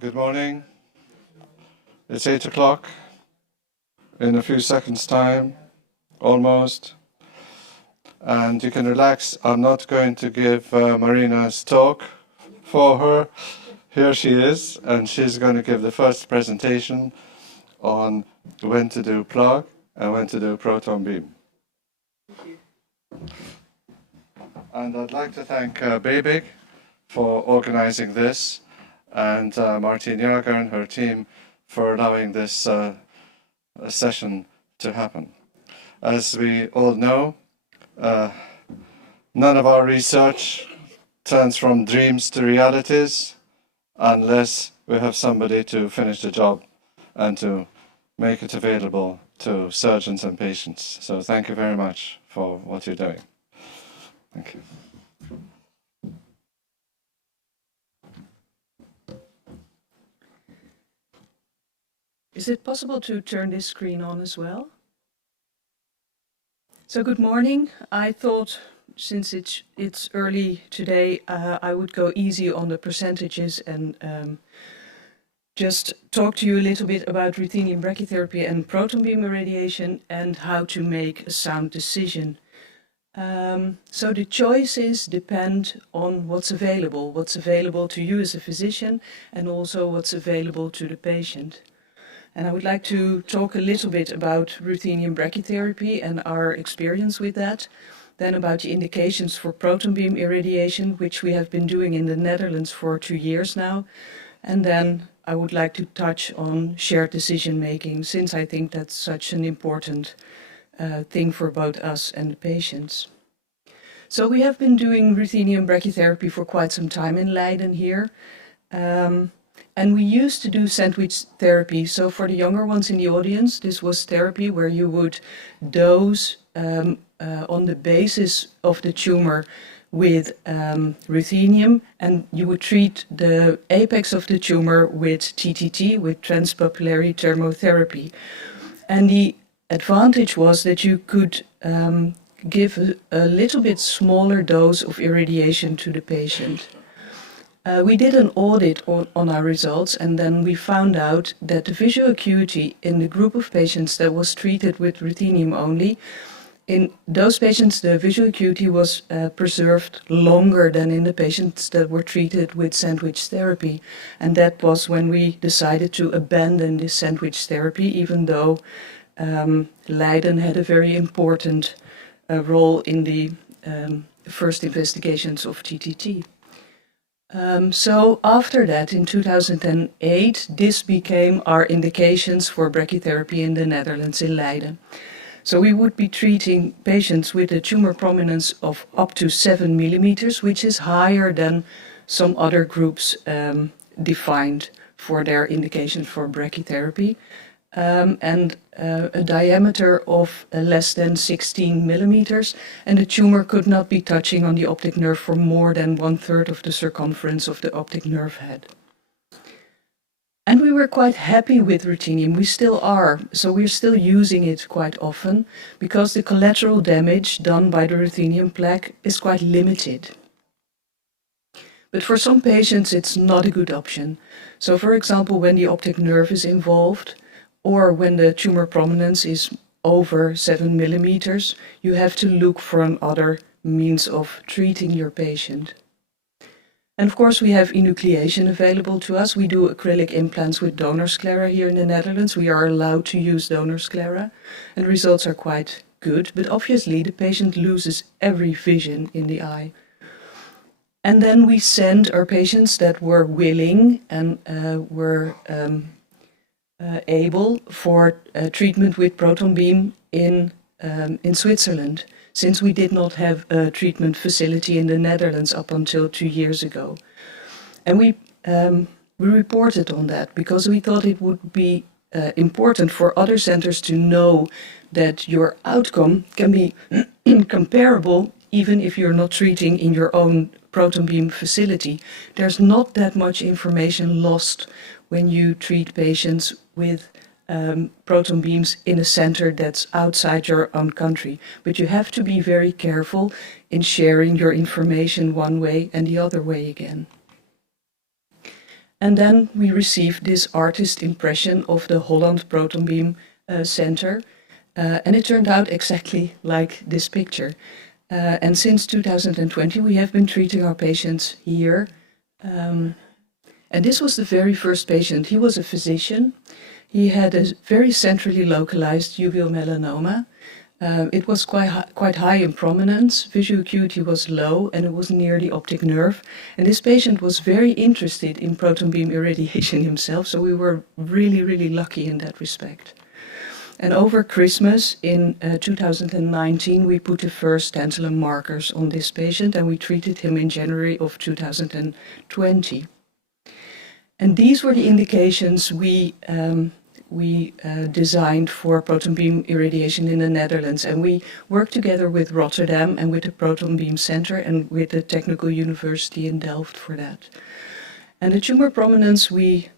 Good morning. It's 8 o'clock. In a few seconds' time, almost. And you can relax. I'm not going to give Marina's talk for her. Here she is, and she's going to give the first presentation on when to do plaque and when to do proton beam. And I'd like to thank BEBIG for organizing this, and Martina Jager and her team for allowing this session to happen. As we all know, none of our research turns from dreams to realities unless we have somebody to finish the job and to make it available to surgeons and patients. So thank you very much for what you're doing. Thank you. Is it possible to turn this screen on as well? So good morning. I thought since it's early today, I would go easy on the percentages and just talk to you a little bit about ruthenium brachytherapy and proton beam irradiation and how to make a sound decision. So the choices depend on what's available to you as a physician and also what's available to the patient. And I would like to talk a little bit about ruthenium brachytherapy and our experience with that, then about the indications for proton beam irradiation, which we have been doing in the Netherlands for 2 years now, and then I would like to touch on shared decision making, since I think that's such an important thing for both us and the patients. So we have been doing ruthenium brachytherapy for quite some time in Leiden here. And we used to do sandwich therapy. So for the younger ones in the audience, this was therapy where you would dose on the basis of the tumor with ruthenium, and you would treat the apex of the tumor with TTT, with transpapillary thermotherapy. And the advantage was that you could give a little bit smaller dose of irradiation to the patient. We did an audit on our results, and then we found out that the visual acuity in the group of patients that was treated with ruthenium only, in those patients the visual acuity was preserved longer than in the patients that were treated with sandwich therapy. And that was when we decided to abandon this sandwich therapy, even though Leiden had a very important role in the first investigations of TTT. So after that, in 2008, this became our indications for brachytherapy in the Netherlands, in Leiden. So we would be treating patients with a tumor prominence of up to 7 millimeters, which is higher than some other groups defined for their indication for brachytherapy, and a diameter of less than 16 millimeters, and the tumor could not be touching on the optic nerve for more than 1/3 of the circumference of the optic nerve head. And we were quite happy with ruthenium. We still are, so we're still using it quite often because the collateral damage done by the ruthenium plaque is quite limited. But for some patients it's not a good option. So for example, when the optic nerve is involved, or when the tumor prominence is over 7 millimeters, you have to look for another means of treating your patient. And of course we have enucleation available to us. We do acrylic implants with donor sclera here in the Netherlands. We are allowed to use donor sclera, and results are quite good, but obviously the patient loses every vision in the eye. And then we send our patients that were willing and were able for treatment with proton beam in Switzerland, since we did not have a treatment facility in the Netherlands up until 2 years ago. And we reported on that because we thought it would be important for other centers to know that your outcome can be comparable even if you're not treating in your own proton beam facility. There's not that much information lost when you treat patients with proton beams in a center that's outside your own country. But you have to be very careful in sharing your information one way and the other way again. And then we received this artist impression of the Holland Proton Beam Center, and it turned out exactly like this picture. And since 2020, we have been treating our patients here. And this was the very first patient. He was a physician. He had a very centrally localized uveal melanoma. It was quite high in prominence, visual acuity was low, and it was near the optic nerve. And this patient was very interested in proton beam irradiation himself, so we were really, really lucky in that respect. And over Christmas in 2019, we put the first tantalum markers on this patient, and we treated him in January of 2020. And these were the indications we designed for proton beam irradiation in the Netherlands. And we worked together with Rotterdam and with the Proton Beam Center and with the Technical University in Delft for that. And the tumor prominence we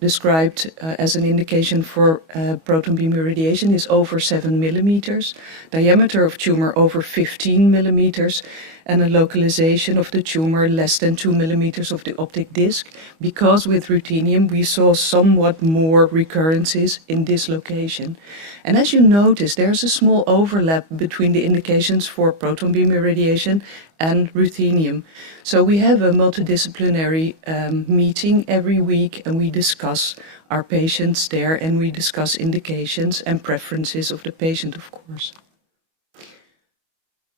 described as an indication for proton beam irradiation is over 7 millimeters, diameter of tumor over 15 millimeters, and a localization of the tumor less than 2 millimeters of the optic disc, because with ruthenium we saw somewhat more recurrences in this location. And as you notice, there's a small overlap between the indications for proton beam irradiation and ruthenium. So we have a multidisciplinary meeting every week, and we discuss our patients there, and we discuss indications and preferences of the patient, of course.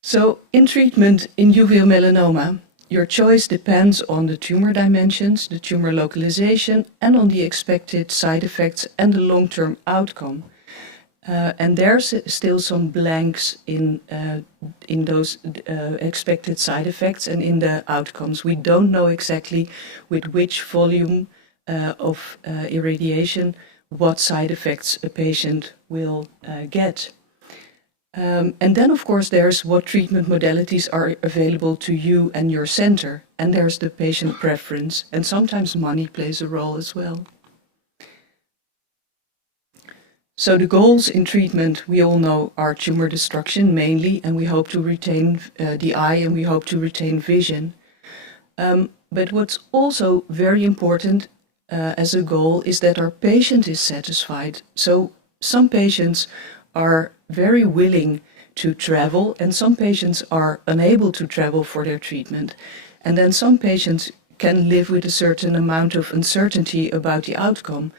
So in treatment in uveal melanoma, your choice depends on the tumor dimensions, the tumor localization, and on the expected side effects and the long-term outcome. And there's still some blanks in those expected side effects and in the outcomes. We don't know exactly with which volume of irradiation what side effects a patient will get. And then, of course, there's what treatment modalities are available to you and your center. And there's the patient preference, and sometimes money plays a role as well. So the goals in treatment, we all know, are tumor destruction mainly, and we hope to retain the eye, and we hope to retain vision. But what's also very important as a goal is that our patient is satisfied. So some patients are very willing to travel, and some patients are unable to travel for their treatment. And then some patients can live with a certain amount of uncertainty about the outcome.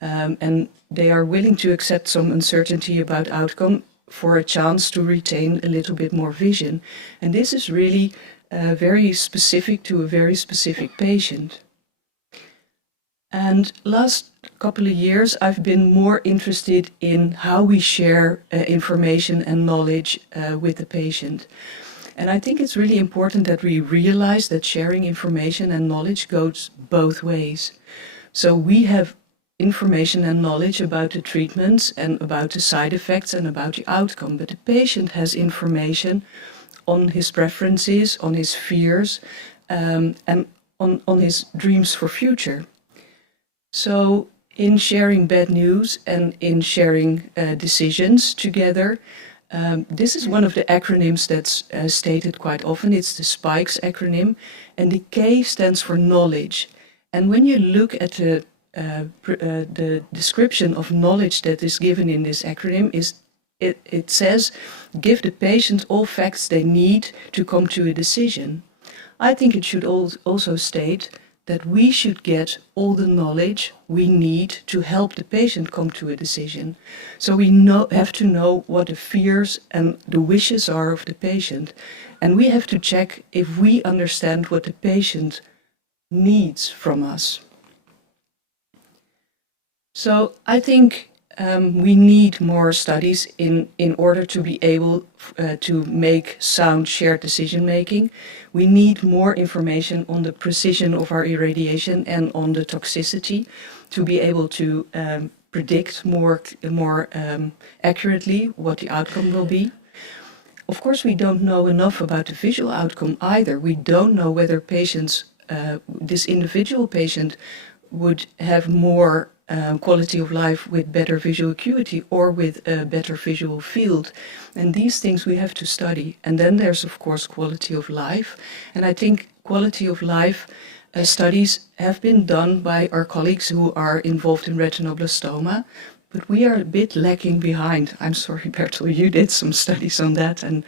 And they are willing to accept some uncertainty about outcome for a chance to retain a little bit more vision. And this is really very specific to a very specific patient. And last couple of years, I've been more interested in how we share information and knowledge with the patient. And I think it's really important that we realize that sharing information and knowledge goes both ways. So we have information and knowledge about the treatments and about the side effects and about the outcome, but the patient has information on his preferences, on his fears, and on his dreams for future. So in sharing bad news and in sharing decisions together, this is one of the acronyms that's stated quite often. It's the SPIKES acronym, and the K stands for knowledge. And when you look at the description of knowledge that is given in this acronym, it says, give the patient all facts they need to come to a decision. I think it should also state that we should get all the knowledge we need to help the patient come to a decision. So we have to know what the fears and the wishes are of the patient. And we have to check if we understand what the patient needs from us. So I think we need more studies in order to be able to make sound shared decision making. We need more information on the precision of our irradiation and on the toxicity to be able to predict more accurately what the outcome will be. Of course, we don't know enough about the visual outcome either. We don't know whether patients, this individual patient would have more quality of life with better visual acuity or with a better visual field. And these things we have to study. And then there's, of course, quality of life. And I think quality of life studies have been done by our colleagues who are involved in retinoblastoma, but we are a bit lacking behind. I'm sorry, Bertil, you did some studies on that and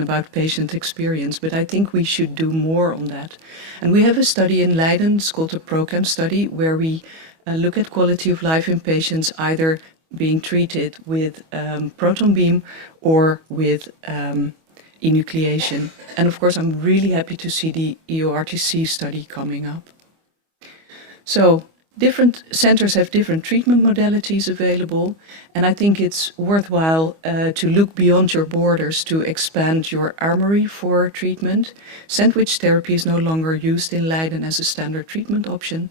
about patient experience, but I think we should do more on that. And we have a study in Leiden, it's called the PROCAM study, where we look at quality of life in patients either being treated with proton beam or with enucleation. And of course, I'm really happy to see the EORTC study coming up. So different centers have different treatment modalities available, and I think it's worthwhile to look beyond your borders to expand your armory for treatment. Sandwich therapy is no longer used in Leiden as a standard treatment option.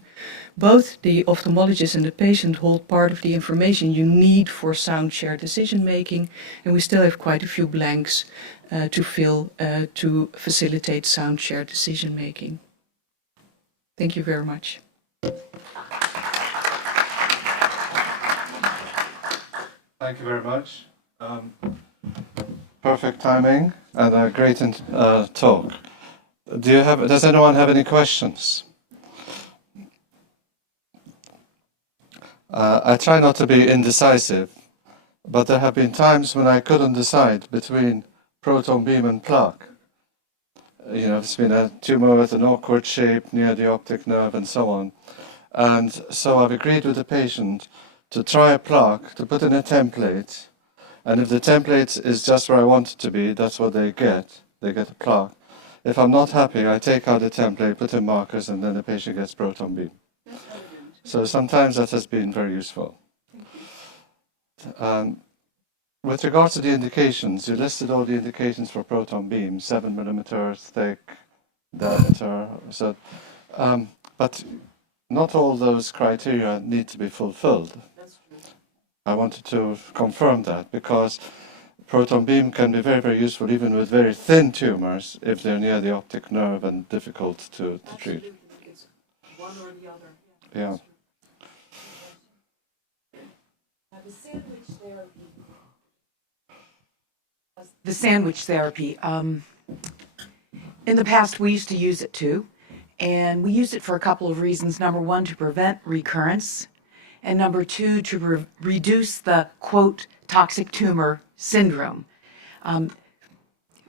Both the ophthalmologist and the patient hold part of the information you need for sound shared decision making, and we still have quite a few blanks to fill to facilitate sound shared decision making. Thank you very much. Thank you very much. Perfect timing and a great talk. Does anyone have any questions? I try not to be indecisive, but there have been times when I couldn't decide between proton beam and plaque. You know, it's been a tumor with an awkward shape near the optic nerve and so on. And so I've agreed with the patient to try a plaque, to put in a template, and if the template is just where I want it to be, that's what they get. They get a plaque. If I'm not happy, I take out the template, put in markers, and then the patient gets proton beam. So sometimes that has been very useful. With regards to the indications, you listed all the indications for proton beam, 7 millimeters thick, diameter. So, but not all those criteria need to be fulfilled. That's true. I wanted to confirm that because proton beam can be very, very useful even with very thin tumors if they're near the optic nerve and difficult to treat. It's one or the other. Yeah. The sandwich therapy. In the past, we used to use it too, and we used it for a couple of reasons. Number one, to prevent recurrence, and number two, to reduce the, quote, toxic tumor syndrome,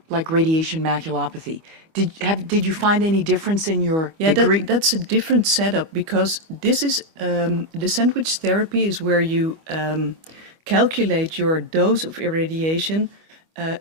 like radiation maculopathy. Did you find any difference in your degree? That's a different setup because this is, the sandwich therapy is where you calculate your dose of irradiation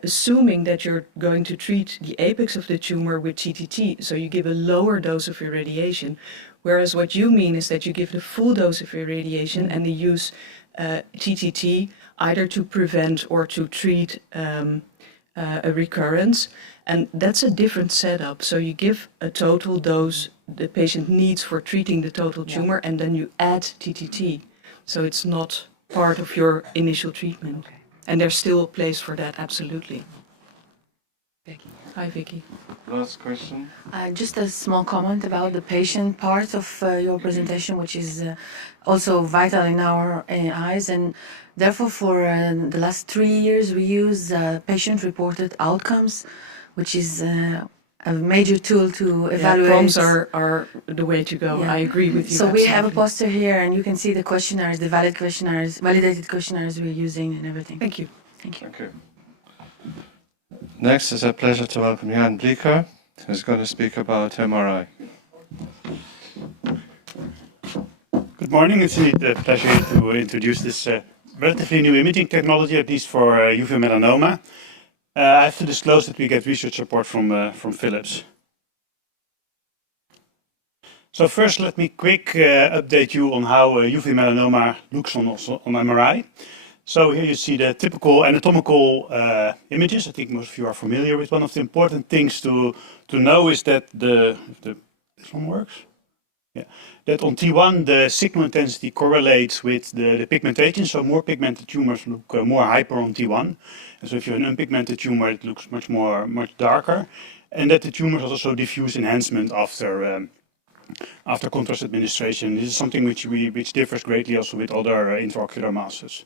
assuming that you're going to treat the apex of the tumor with TTT, so you give a lower dose of irradiation, whereas what you mean is that you give the full dose of irradiation and you use TTT either to prevent or to treat a recurrence, and that's a different setup. So you give a total dose the patient needs for treating the total tumor, and then you add TTT, so it's not part of your initial treatment. Okay. And there's still a place for that, absolutely. Vicky. Hi, Vicky. Last question. Just a small comment about the patient part of your presentation, which is also vital in our eyes. And therefore, for the last 3 years, we use patient-reported outcomes, which is a major tool to evaluate. Prompts are the way to go. Yeah. I agree with you. So we have a poster here, and you can see the questionnaires, the validated questionnaires we're using and everything. Thank you. Thank you. Thank you. Next, it's a pleasure to welcome Jan Beenakker, who's going to speak about MRI. Good morning. It's indeed a pleasure to introduce this relatively new imaging technology, at least for uveal melanoma. I have to disclose that we get research support from Philips. So first, let me quick update you on how uveal melanoma looks on MRI. So here you see the typical anatomical images. I think most of you are familiar with. One of the important things to know is that this one works. Yeah. That on T1 the signal intensity correlates with the pigmentation, so more pigmented tumors look more hyper on T1. And so if you have an unpigmented tumor, it looks much darker, and that the tumors also diffuse enhancement after contrast administration. This is something which differs greatly also with other intraocular masses.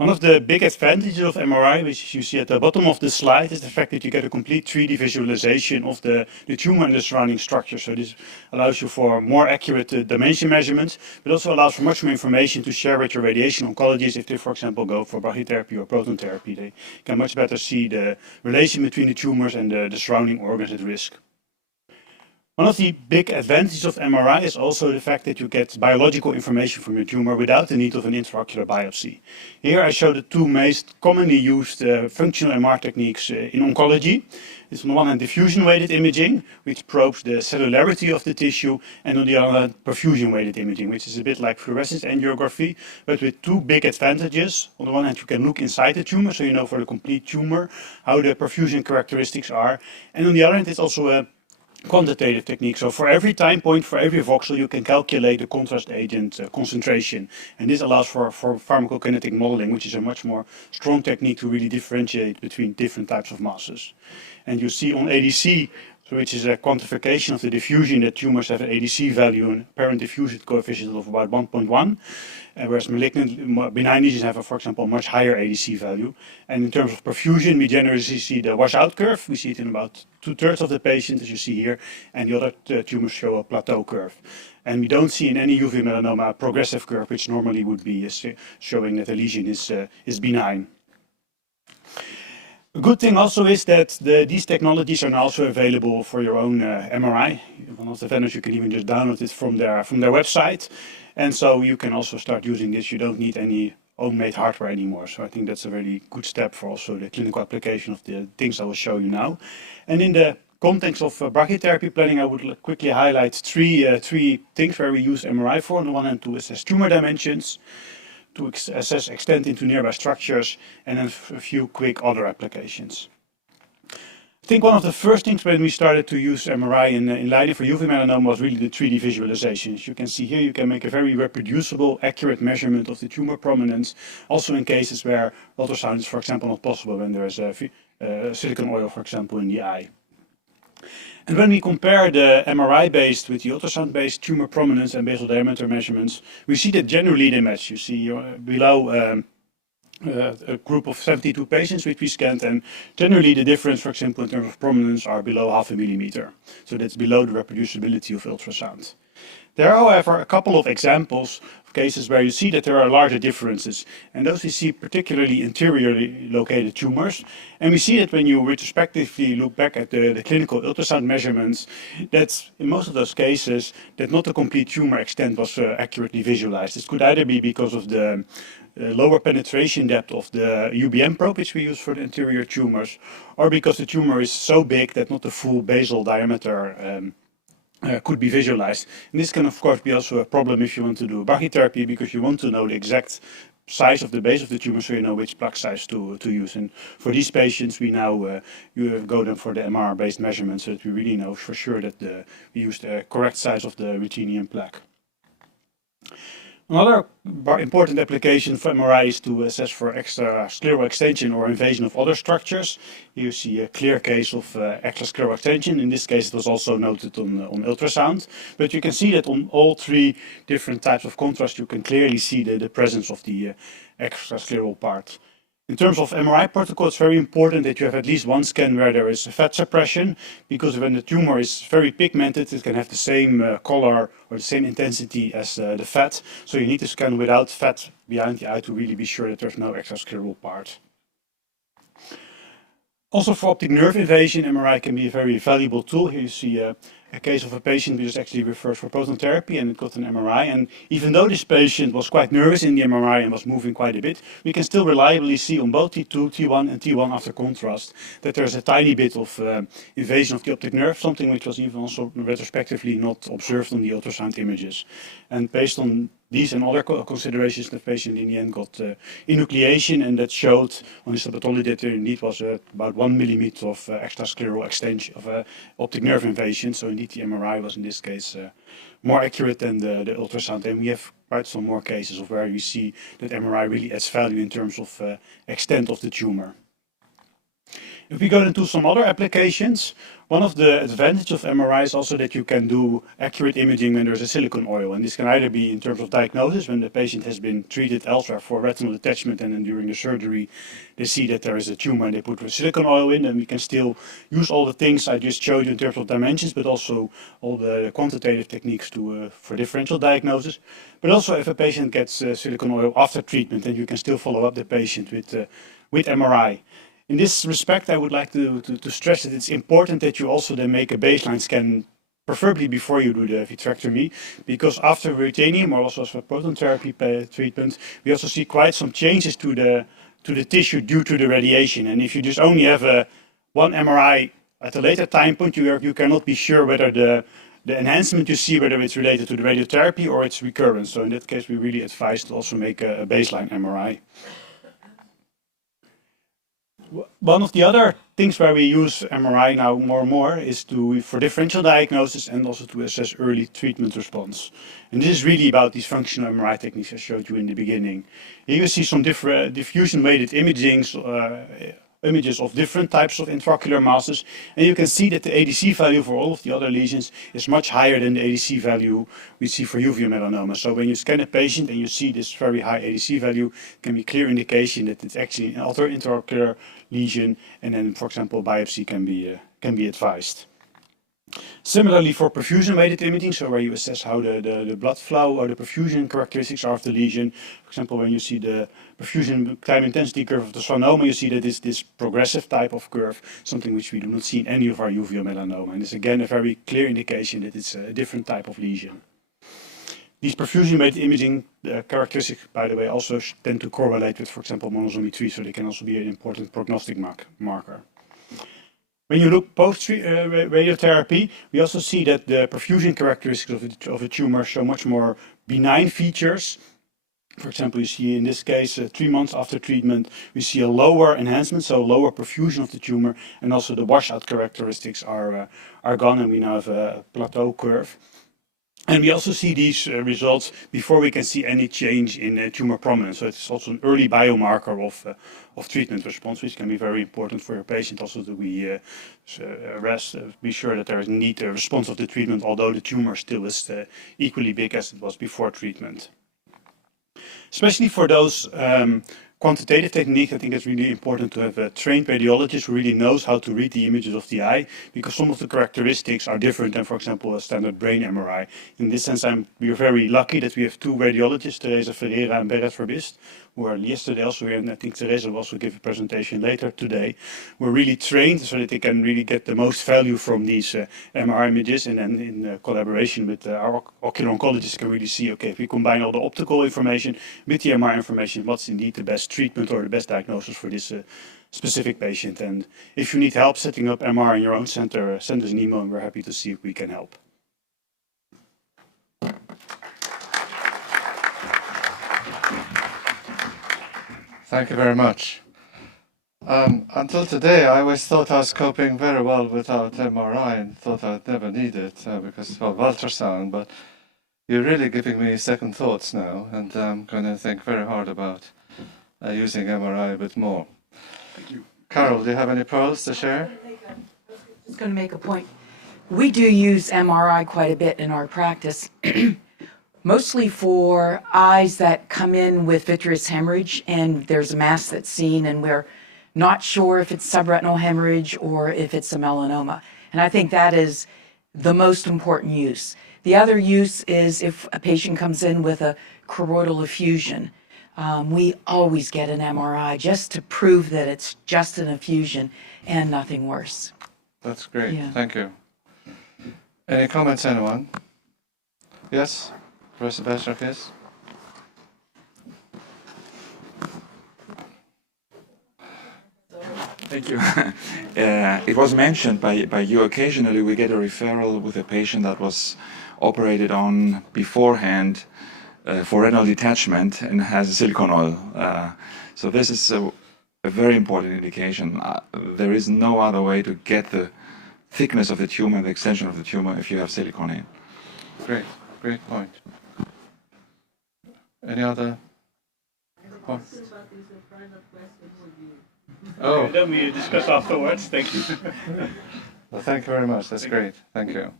One of the big advantages of MRI, which you see at the bottom of the slide, is the fact that you get a complete 3D visualization of the tumor and the surrounding structure. So this allows you for more accurate dimension measurements, but also allows for much more information to share with your radiation oncologists if they, for example, go for brachytherapy or proton therapy. They can much better see the relation between the tumors and the surrounding organs at risk. One of the big advantages of MRI is also the fact that you get biological information from your tumor without the need of an intraocular biopsy. Here I show the two most commonly used functional MR techniques in oncology. It's on the one hand diffusion-weighted imaging, which probes the cellularity of the tissue, and on the other hand perfusion-weighted imaging, which is a bit like fluorescence angiography, but with two big advantages. On the one hand, you can look inside the tumor, so you know for the complete tumor how the perfusion characteristics are. And on the other hand, it's also a quantitative technique. So for every time point, for every voxel, you can calculate the contrast agent concentration. And this allows for pharmacokinetic modeling, which is a much more strong technique to really differentiate between different types of masses. And you see on ADC, which is a quantification of the diffusion, that tumors have an ADC value, an apparent diffusion coefficient of about 1.1, whereas malignant benign lesions have, for example, a much higher ADC value. And in terms of perfusion, we generally see the washout curve. We see it in about 2/3 of the patients, as you see here, and the other tumors show a plateau curve. And we don't see in any uveal melanoma a progressive curve, which normally would be showing that the lesion is benign. A good thing also is that these technologies are now also available for your own MRI. One of the vendors, you can even just download it from their website. And so you can also start using this. You don't need any own-made hardware anymore. So I think that's a very good step for also the clinical application of the things I will show you now. And in the context of brachytherapy planning, I would quickly highlight three things where we use MRI for. On the one hand, to assess tumor dimensions, to assess extent into nearby structures, and then a few quick other applications. I think one of the first things when we started to use MRI in Leiden for uveal melanoma was really the 3D visualizations. You can see here you can make a very reproducible, accurate measurement of the tumor prominence, also in cases where ultrasound is, for example, not possible when there is silicone oil, for example, in the eye. And when we compare the MRI-based with the ultrasound-based tumor prominence and basal diameter measurements, we see that generally they match. You see below a group of 72 patients which we scanned, and generally the difference, for example, in terms of prominence are below 0.5 millimeter. So that's below the reproducibility of ultrasound. There are, however, a couple of examples of cases where you see that there are larger differences, and those we see particularly interiorly located tumors. And we see that when you retrospectively look back at the clinical ultrasound measurements, that in most of those cases, that not the complete tumor extent was accurately visualized. This could either be because of the lower penetration depth of the UBM probe, which we use for the interior tumors, or because the tumor is so big that not the full basal diameter could be visualized. And this can of course be also a problem if you want to do brachytherapy, because you want to know the exact size of the base of the tumor so you know which plaque size to use. And for these patients we now go then for the MR-based measurement so that we really know for sure that we use the correct size of the Ruthenium plaque. Another important application for MRI is to assess for extrascleral extension or invasion of other structures. Here you see a clear case of extrascleral extension. In this case it was also noted on ultrasound. But you can see that on all three different types of contrast you can clearly see the presence of the extrascleral part. In terms of MRI protocol, it's very important that you have at least one scan where there is fat suppression, because when the tumor is very pigmented, it can have the same color or the same intensity as the fat. So you need to scan without fat behind the eye to really be sure that there's no extrascleral part. Also for optic nerve invasion, MRI can be a very valuable tool. Here you see a case of a patient who was actually referred for proton therapy and it got an MRI. And even though this patient was quite nervous in the MRI and was moving quite a bit, we can still reliably see on both T2, T1 and T1 after contrast that there's a tiny bit of invasion of the optic nerve, something which was even also retrospectively not observed on the ultrasound images. And based on these and other considerations, the patient in the end got enucleation, and that showed on histopathology that there indeed was about 1 millimeter of extrascleral extension of optic nerve invasion. So indeed the MRI was in this case more accurate than the ultrasound. And we have quite some more cases of where you see that MRI really adds value in terms of extent of the tumor. If we go into some other applications, one of the advantages of MRI is also that you can do accurate imaging when there's a silicone oil. And this can either be in terms of diagnosis, when the patient has been treated elsewhere for retinal detachment, and then during the surgery they see that there is a tumor and they put a silicone oil in, and we can still use all the things I just showed you in terms of dimensions, but also all the quantitative techniques for differential diagnosis. But also if a patient gets silicone oil after treatment, then you can still follow up the patient with MRI. In this respect, I would like to stress that it's important that you also then make a baseline scan, preferably before you do the vitrectomy, because after ruthenium or also for proton therapy treatment, we also see quite some changes to the tissue due to the radiation. And if you just only have one MRI at a later time point, you cannot be sure whether the enhancement you see, whether it's related to the radiotherapy or its recurrence. So in that case, we really advise to also make a baseline MRI. One of the other things where we use MRI now more and more is for differential diagnosis and also to assess early treatment response. And this is really about these functional MRI techniques I showed you in the beginning. Here you see some different diffusion-weighted images of different types of intraocular masses, and you can see that the ADC value for all of the other lesions is much higher than the ADC value we see for uveal melanoma. So when you scan a patient and you see this very high ADC value, it can be a clear indication that it's actually an other intraocular lesion, and then, for example, biopsy can be advised. Similarly for perfusion-weighted imaging, so where you assess how the blood flow or the perfusion characteristics are of the lesion. For example, when you see the perfusion time intensity curve of the schwannoma, you see that it's this progressive type of curve, something which we do not see in any of our uveal melanoma. And it's again a very clear indication that it's a different type of lesion. These perfusion-weighted imaging characteristics, by the way, also tend to correlate with, for example, monosomy 3, so they can also be an important prognostic marker. When you look post-radiotherapy, we also see that the perfusion characteristics of a tumor show much more benign features. For example, you see in this case, 3 months after treatment, we see a lower enhancement, so lower perfusion of the tumor, and also the washout characteristics are gone, and we now have a plateau curve. And we also see these results before we can see any change in tumor prominence. So it's also an early biomarker of treatment response, which can be very important for your patient also to be sure that there is indeed a response of the treatment, although the tumor still is equally big as it was before treatment. Especially for those quantitative technique, I think it's really important to have a trained radiologist who really knows how to read the images of the eye, because some of the characteristics are different than, for example, a standard brain MRI. In this sense, we are very lucky that we have two radiologists, Teresa Ferreira and Bertil E, who are yesterday also here, and I think Teresa will also give a presentation later today. We're really trained so that they can really get the most value from these MRI images, and then in collaboration with our ocular oncologists can really see, okay, if we combine all the optical information with the MRI information, what's indeed the best treatment or the best diagnosis for this specific patient. And if you need help setting up MR in your own center, send us an email and we're happy to see if we can help. Thank you very much. Until today, I always thought I was coping very well without MRI and thought I'd never need it because of ultrasound, but you're really giving me second thoughts now, and I'm going to think very hard about using MRI a bit more. Thank you. Carol, do you have any pearls to share? I'm just going to make a point. We do use MRI quite a bit in our practice. Mostly for eyes that come in with vitreous hemorrhage and there's a mass that's seen and we're not sure if it's subretinal hemorrhage or if it's a melanoma. And I think that is the most important use. The other use is if a patient comes in with a choroidal effusion. We always get an MRI just to prove that it's just an effusion and nothing worse. That's great. Yeah. Thank you. Any comments, anyone? Yes? Professor Beenakker, yes? Thank you. It was mentioned by you occasionally we get a referral with a patient that was operated on beforehand for retinal detachment and has a silicone oil. So this is a very important indication. There is no other way to get the thickness of the tumor and the extension of the tumor if you have silicone in. Great, great point. Any other points? Oh, And then we discuss afterwards. Thank you. well, thank you very much. That's great. Thank you.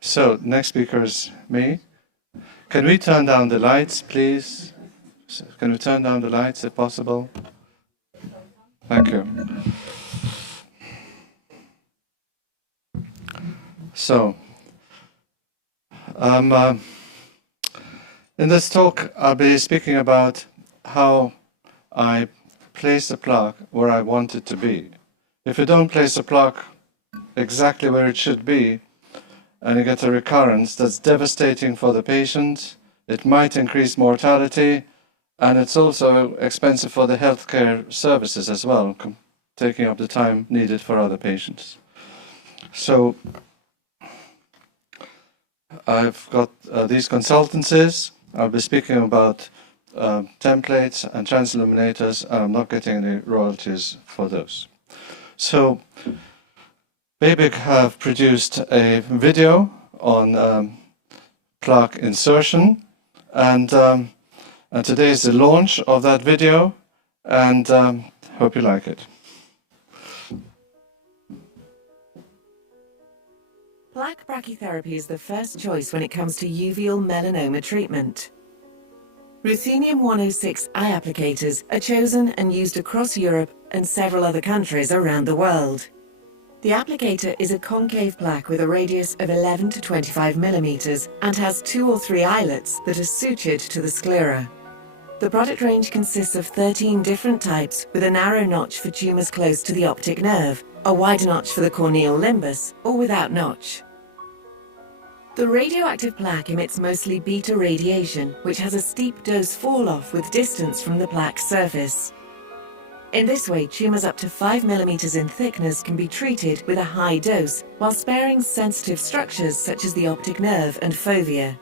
So, next speaker is me. Can we turn down the lights, please? Can we turn down the lights if possible? Thank you. So, in this talk, I'll be speaking about how I place the plaque where I want it to be. If you don't place the plaque exactly where it should be, and you get a recurrence, that's devastating for the patient. It might increase mortality, and it's also expensive for the healthcare services as well, taking up the time needed for other patients. So I've got these consultancies. I'll be speaking about templates and transilluminators, and I'm not getting any royalties for those. So BEBIG have produced a video on plaque insertion, and today is the launch of that video, and hope you like it. Plaque brachytherapy is the first choice when it comes to uveal melanoma treatment. Ruthenium 106 eye applicators are chosen and used across Europe and several other countries around the world. The applicator is a concave plaque with a radius of 11 to 25 millimeters and has 2 or 3 eyelets that are sutured to the sclera. The product range consists of 13 different types with a narrow notch for tumors close to the optic nerve, a wider notch for the corneal limbus, or without notch. The radioactive plaque emits mostly beta radiation, which has a steep dose fall-off with distance from the plaque surface. In this way, tumors up to 5 millimeters in thickness can be treated with a high dose while sparing sensitive structures such as the optic nerve and fovea.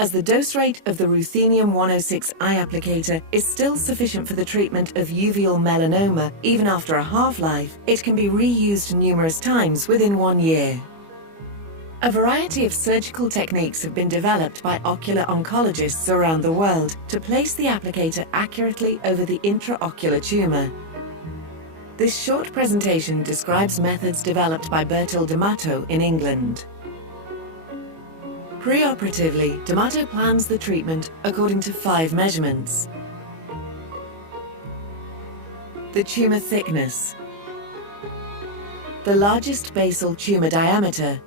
As the dose rate of the Ruthenium 106 eye applicator is still sufficient for the treatment of uveal melanoma even after a half-life, it can be reused numerous times within 1 year. A variety of surgical techniques have been developed by ocular oncologists around the world to place the applicator accurately over the intraocular tumor. This short presentation describes methods developed by Bertil Damato in England. Preoperatively, Damato plans the treatment according to 5 measurements. The tumor thickness, the largest basal tumor diameter,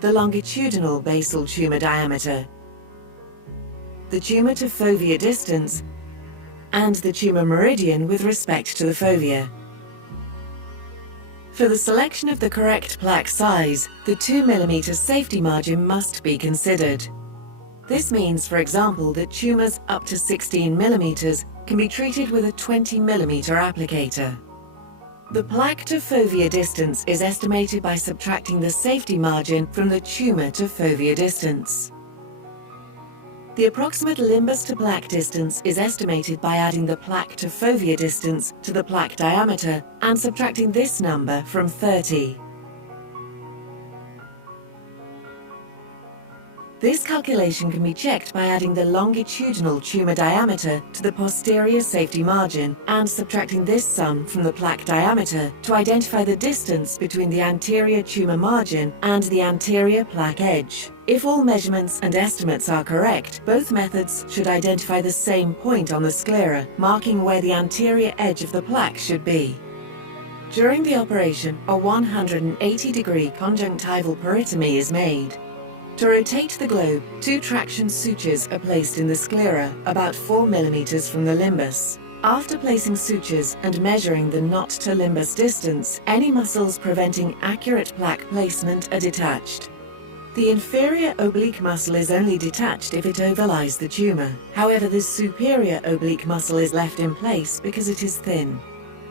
the longitudinal basal tumor diameter, the tumor to fovea distance, and the tumor meridian with respect to the fovea. For the selection of the correct plaque size, the 2 mm safety margin must be considered. This means, for example, that tumors up to 16 mm can be treated with a 20 mm applicator. The plaque to fovea distance is estimated by subtracting the safety margin from the tumor to fovea distance. The approximate limbus to plaque distance is estimated by adding the plaque to fovea distance to the plaque diameter and subtracting this number from 30. This calculation can be checked by adding the longitudinal tumor diameter to the posterior safety margin and subtracting this sum from the plaque diameter to identify the distance between the anterior tumor margin and the anterior plaque edge. If all measurements and estimates are correct, both methods should identify the same point on the sclera, marking where the anterior edge of the plaque should be. During the operation, a 180-degree conjunctival peritomy is made. To rotate the globe, 2 traction sutures are placed in the sclera about 4 mm from the limbus. After placing sutures and measuring the knot to limbus distance, any muscles preventing accurate plaque placement are detached. The inferior oblique muscle is only detached if it overlies the tumor. However, the superior oblique muscle is left in place because it is thin.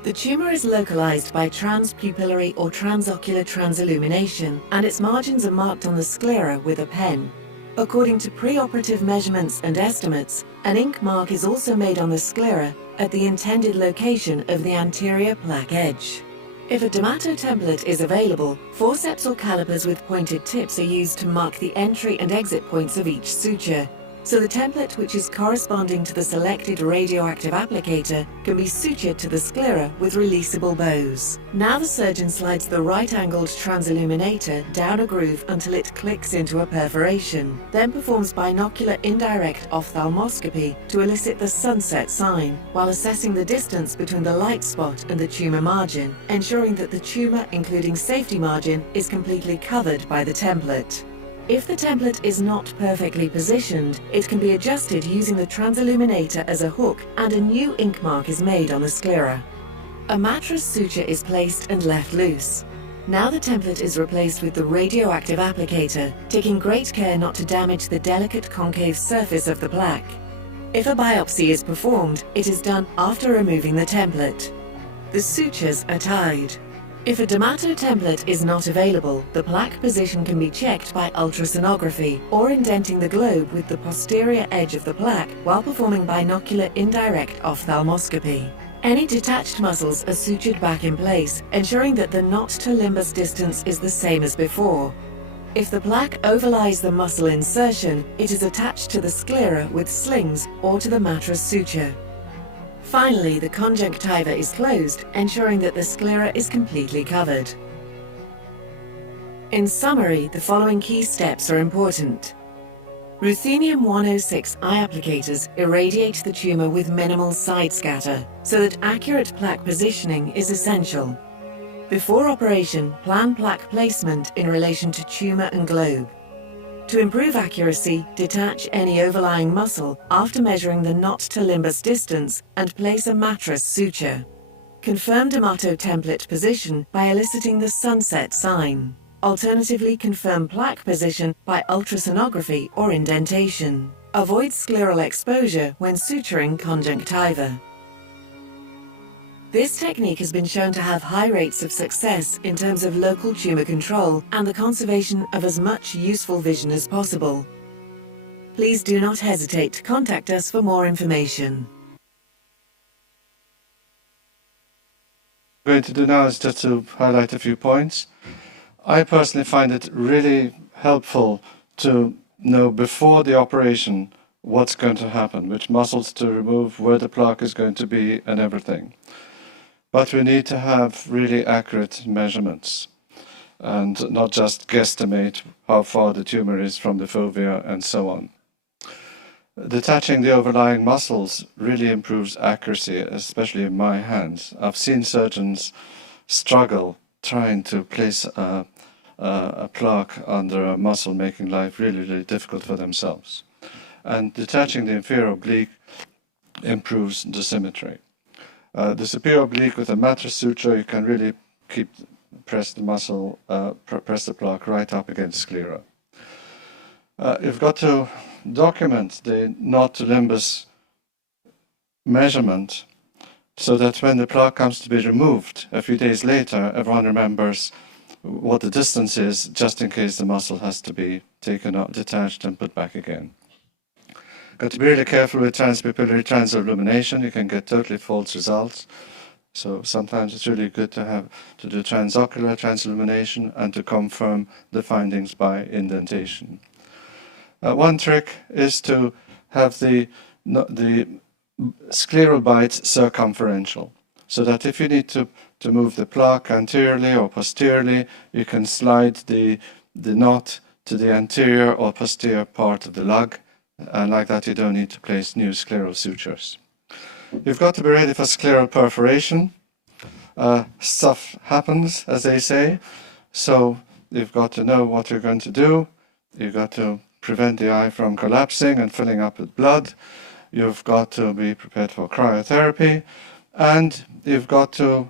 The tumor is localized by transpupillary or transocular transillumination, and its margins are marked on the sclera with a pen. According to preoperative measurements and estimates, an ink mark is also made on the sclera at the intended location of the anterior plaque edge. If a Damato template is available, forceps or calipers with pointed tips are used to mark the entry and exit points of each suture. so the template which is corresponding to the selected radioactive applicator can be sutured to the sclera with releasable bows. Now the surgeon slides the right-angled transilluminator down a groove until it clicks into a perforation, then performs binocular indirect ophthalmoscopy to elicit the sunset sign, while assessing the distance between the light spot and the tumour margin, ensuring that the tumour, including safety margin, is completely covered by the template. If the template is not perfectly positioned, it can be adjusted using the transilluminator as a hook, and a new ink mark is made on the sclera. A mattress suture is placed and left loose. Now the template is replaced with the radioactive applicator, taking great care not to damage the delicate concave surface of the plaque. If a biopsy is performed, it is done after removing the template. The sutures are tied. If a Damato template is not available, the plaque position can be checked by ultrasonography or indenting the globe with the posterior edge of the plaque while performing binocular indirect ophthalmoscopy. Any detached muscles are sutured back in place, ensuring that the knot to limbus distance is the same as before. If the plaque overlies the muscle insertion, it is attached to the sclera with slings or to the mattress suture. Finally, the conjunctiva is closed, ensuring that the sclera is completely covered. In summary, the following key steps are important. Ruthenium 106 eye applicators irradiate the tumour with minimal side scatter, so that accurate plaque positioning is essential. Before operation, plan plaque placement in relation to tumour and globe. To improve accuracy, detach any overlying muscle after measuring the knot to limbus distance and place a mattress suture. Confirm Damato template position by eliciting the sunset sign. Alternatively, confirm plaque position by ultrasonography or indentation. Avoid scleral exposure when suturing conjunctiva. This technique has been shown to have high rates of success in terms of local tumour control and the conservation of as much useful vision as possible. Please do not hesitate to contact us for more information. What I'm going to do now is just to highlight a few points. I personally find it really helpful to know before the operation what's going to happen, which muscles to remove, where the plaque is going to be, and everything. But we need to have really accurate measurements and not just guesstimate how far the tumor is from the fovea and so on. Detaching the overlying muscles really improves accuracy, especially in my hands. I've seen surgeons struggle trying to place a plaque under a muscle, making life really, really difficult for themselves. And detaching the inferior oblique improves the symmetry. The superior oblique with a mattress suture, you can really press the muscle, press the plaque right up against sclera. You've got to document the knot to limbus measurement so that when the plaque comes to be removed a few days later, everyone remembers what the distance is, just in case the muscle has to be taken out, detached and put back again. Got to be really careful with transpupillary transillumination. You can get totally false results. So sometimes it's really good to do transocular transillumination and to confirm the findings by indentation. One trick is to have the scleral bites circumferential, so that if you need to move the plaque anteriorly or posteriorly, you can slide the knot to the anterior or posterior part of the lug, and like that you don't need to place new scleral sutures. You've got to be ready for scleral perforation. Stuff happens, as they say, so you've got to know what you're going to do. You've got to prevent the eye from collapsing and filling up with blood. You've got to be prepared for cryotherapy, and you've got to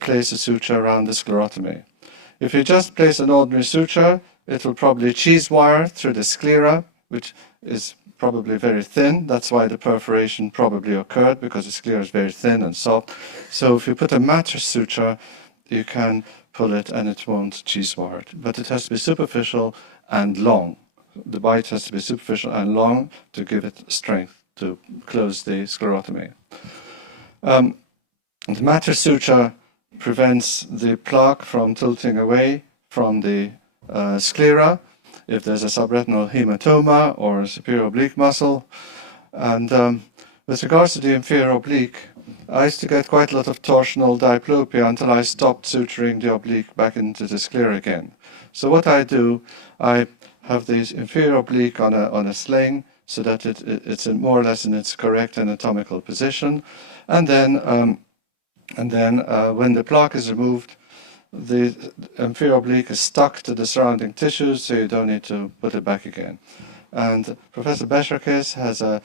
place a suture around the sclerotomy. If you just place an ordinary suture, it will probably cheese wire through the sclera, which is probably very thin. That's why the perforation probably occurred, because the sclera is very thin and soft. So if you put a mattress suture, you can pull it and it won't cheese wire it. But it has to be superficial and long. The bite has to be superficial and long to give it strength to close the sclerotomy. The mattress suture prevents the plaque from tilting away from the sclera. if there's a subretinal hematoma or a superior oblique muscle. And with regards to the inferior oblique, I used to get quite a lot of torsional diplopia until I stopped suturing the oblique back into the sclera again. So what I do, I have the inferior oblique on a sling so that it's more or less in its correct anatomical position. And then when the plaque is removed, the inferior oblique is stuck to the surrounding tissues, so you don't need to put it back again. And Professor Beenakker has a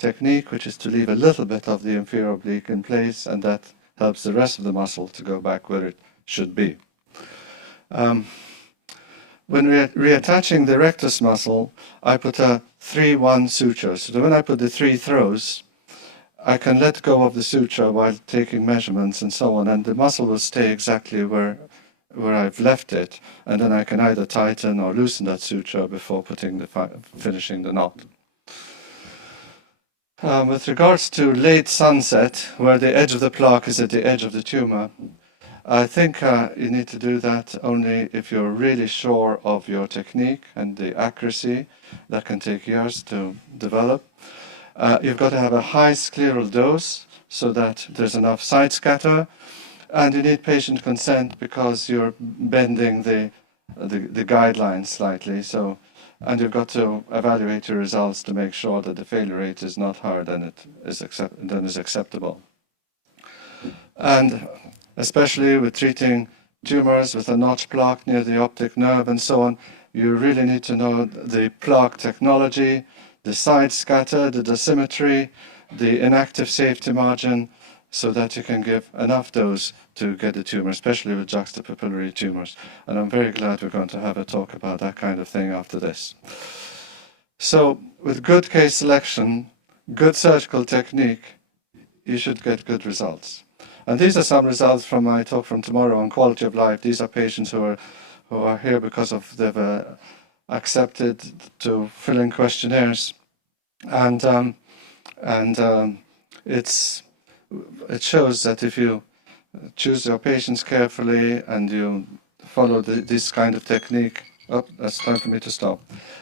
technique which is to leave a little bit of the inferior oblique in place, and that helps the rest of the muscle to go back where it should be. When reattaching the rectus muscle, I put a 3-1 suture. So when I put the 3 throws, I can let go of the suture while taking measurements and so on, and the muscle will stay exactly where I've left it, and then I can either tighten or loosen that suture before finishing the knot. With regards to late sunset, where the edge of the plaque is at the edge of the tumor, I think you need to do that only if you're really sure of your technique and the accuracy. That can take years to develop. You've got to have a high scleral dose so that there's enough side scatter, and you need patient consent because you're bending the guidelines slightly. And you've got to evaluate your results to make sure that the failure rate is not higher than is acceptable. And especially with treating tumors with a notch plaque near the optic nerve and so on, you really need to know the plaque technology, the side scatter, the dosimetry, the inactive safety margin, so that you can give enough dose to get the tumor, especially with juxtapapillary tumors. And I'm very glad we're going to have a talk about that kind of thing after this. So with good case selection, good surgical technique, you should get good results. And these are some results from my talk from tomorrow on quality of life. These are patients who are here because they've accepted to fill in questionnaires, and it shows that if you choose your patients carefully and you follow this kind of technique, that's time for me to stop,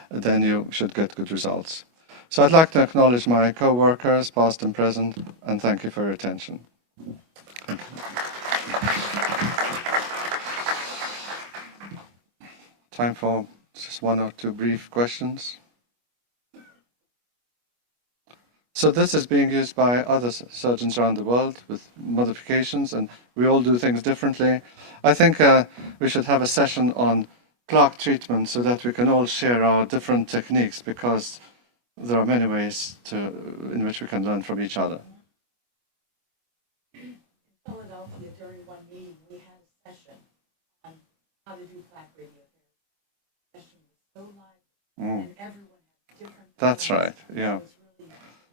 then you should get good results. So I'd like to acknowledge my co-workers, past and present, and thank you for your attention. Thank you. Time for just 1 or 2 brief questions. So this is being used by other surgeons around the world with modifications, and we all do things differently. I think we should have a session on plaque treatment so that we can all share our different techniques, because there are many ways in which we can learn from each other. In Philadelphia, during one meeting, we had a session on how to do plaque radiotherapy. The session was so lively, and everyone had different. That's right, yeah.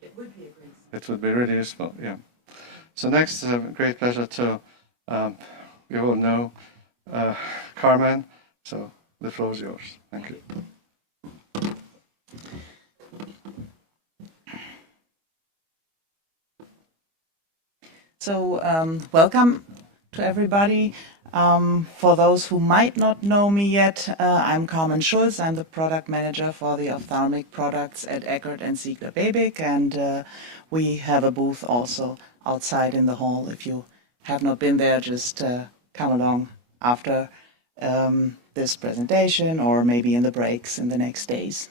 It would be a great session. It would be really useful, yeah. So next, it's a great pleasure to, you all know, Carmen. So the floor is yours. Thank you. So welcome to everybody. For those who might not know me yet, I'm Carmen Schulz. I'm the product manager for the ophthalmic products at Eckert and Ziegler BEBIG, and we have a booth also outside in the hall. If you have not been there, just come along after this presentation, or maybe in the breaks in the next days.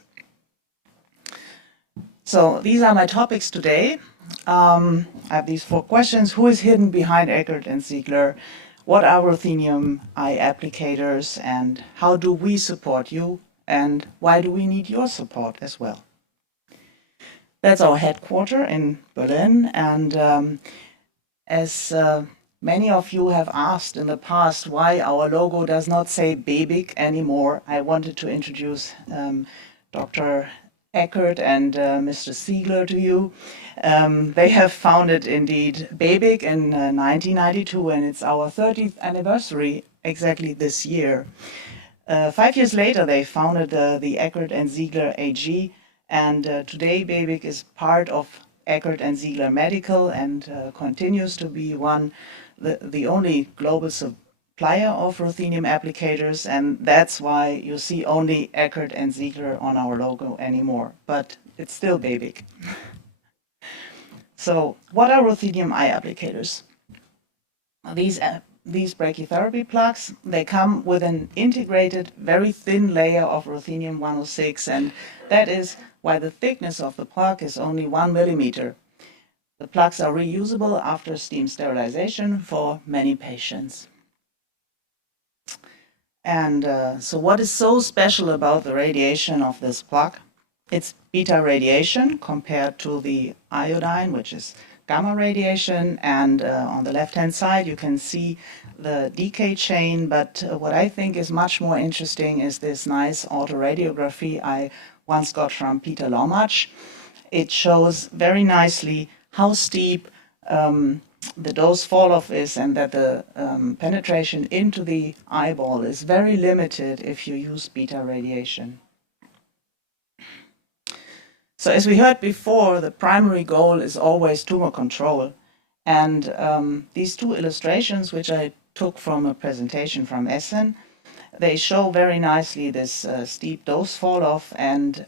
So these are my topics today. I have these 4 questions. Who is hidden behind Eckert and Ziegler? What are Ruthenium eye applicators, and how do we support you, and why do we need your support as well? That's our headquarters in Berlin, and as many of you have asked in the past why our logo does not say BEBIG anymore, I wanted to introduce Dr. Eckert and Mr. Ziegler to you. They have founded indeed BEBIG in 1992, and it's our 30th anniversary exactly this year. 5 years later, they founded the Eckert and Ziegler AG, and today BEBIG is part of Eckert and Ziegler Medical and continues to be the only global supplier of ruthenium applicators, and that's why you see only Eckert and Ziegler on our logo anymore, but it's still BEBIG. So what are ruthenium eye applicators? These brachytherapy plugs, they come with an integrated, very thin layer of ruthenium 106, and that is why the thickness of the plug is only 1 millimeter. The plugs are reusable after steam sterilization for many patients. And so what is so special about the radiation of this plug? It's beta radiation compared to the iodine, which is gamma radiation, and on the left-hand side you can see the decay chain, but what I think is much more interesting is this nice autoradiography I once got from Peter Lomach. It shows very nicely how steep the dose fall-off is, and that the penetration into the eyeball is very limited if you use beta radiation. So as we heard before, the primary goal is always tumor control. And these two illustrations, which I took from a presentation from Essen, they show very nicely this steep dose fall-off, and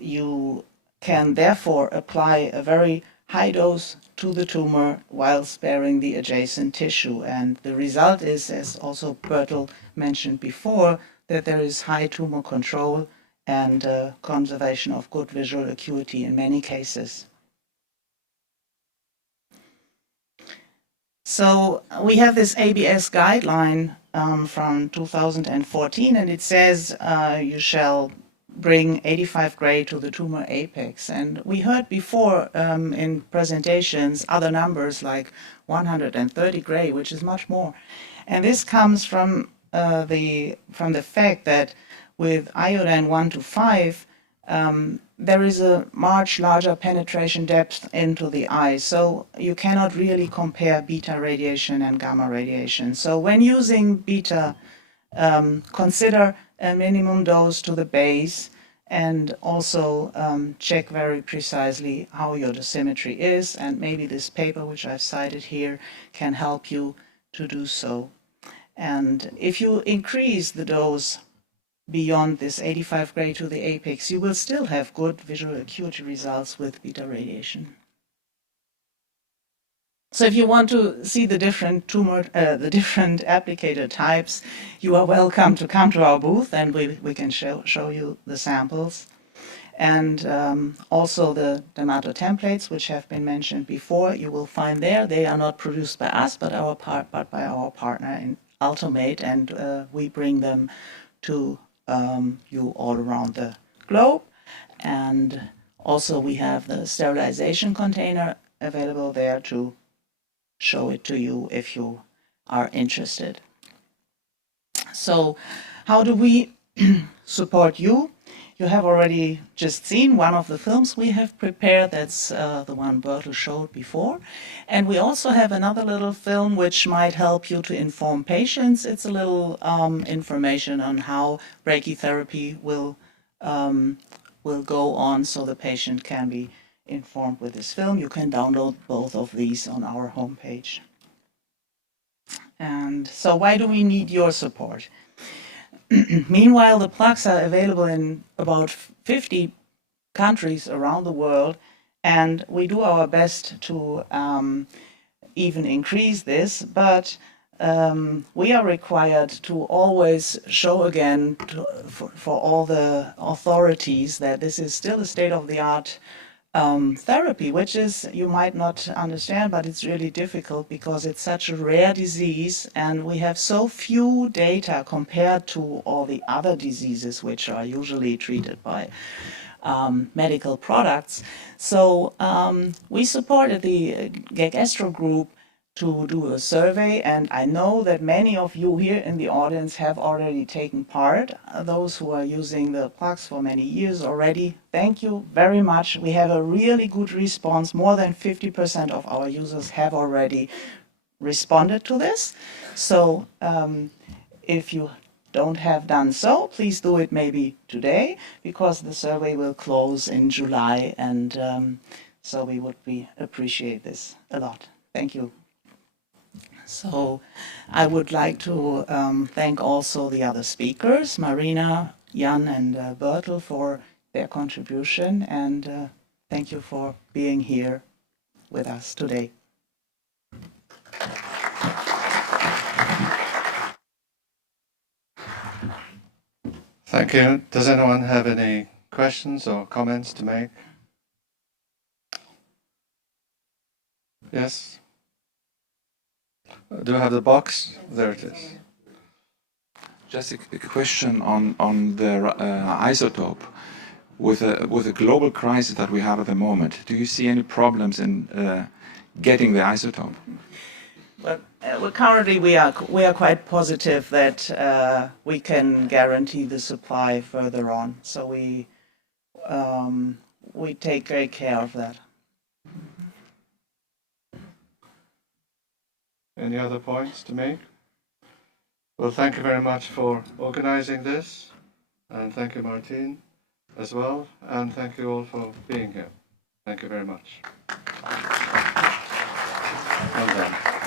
you can therefore apply a very high dose to the tumor while sparing the adjacent tissue. And the result is, as also Bertil mentioned before, that there is high tumor control and conservation of good visual acuity in many cases. So we have this ABS guideline from 2014, and it says you shall bring 85 gray to the tumor apex. And we heard before in presentations other numbers like 130 gray, which is much more. And this comes from the fact that with iodine 1 to 5, there is a much larger penetration depth into the eye. So you cannot really compare beta radiation and gamma radiation. So when using beta, consider a minimum dose to the base, and also check very precisely how your dosimetry is. And maybe this paper, which I've cited here, can help you to do so. And if you increase the dose beyond this 85 gray to the apex, you will still have good visual acuity results with beta radiation. So if you want to see the different applicator types, you are welcome to come to our booth, and we can show you the samples. And also the Damato templates, which have been mentioned before, you will find there. They are not produced by us, but by our partner in Ultimate, and we bring them to you all around the globe. And also we have the sterilization container available there to show it to you if you are interested. So how do we support you? You have already just seen one of the films we have prepared. That's the one Bertil showed before. And we also have another little film which might help you to inform patients. It's a little information on how brachytherapy will go on, so the patient can be informed with this film. You can download both of these on our homepage. And so why do we need your support? Meanwhile, the plugs are available in about 50 countries around the world, and we do our best to even increase this, but we are required to always show again for all the authorities that this is still a state-of-the-art therapy, which is, you might not understand, but it's really difficult because it's such a rare disease, and we have so few data compared to all the other diseases which are usually treated by medical products. So we supported the GEG-Estro group to do a survey, and I know that many of you here in the audience have already taken part. Those who are using the plugs for many years already, thank you very much. We have a really good response. More than 50% of our users have already responded to this. So if you don't have done so, please do it maybe today, because the survey will close in July, and so we would appreciate this a lot. Thank you. So I would like to thank also the other speakers, Marina, Jan, and Bertil, for their contribution, and thank you for being here with us today. Thank you. Does anyone have any questions or comments to make? Yes? Do I have the box? There it is. Just a question on the isotope. With a global crisis that we have at the moment, do you see any problems in getting the isotope? Well, currently we are quite positive that we can guarantee the supply further on. So we take great care of that. Any other points to make? Well, thank you very much for organizing this, and thank you, Martine, as well, and thank you all for being here. Thank you very much. Well done.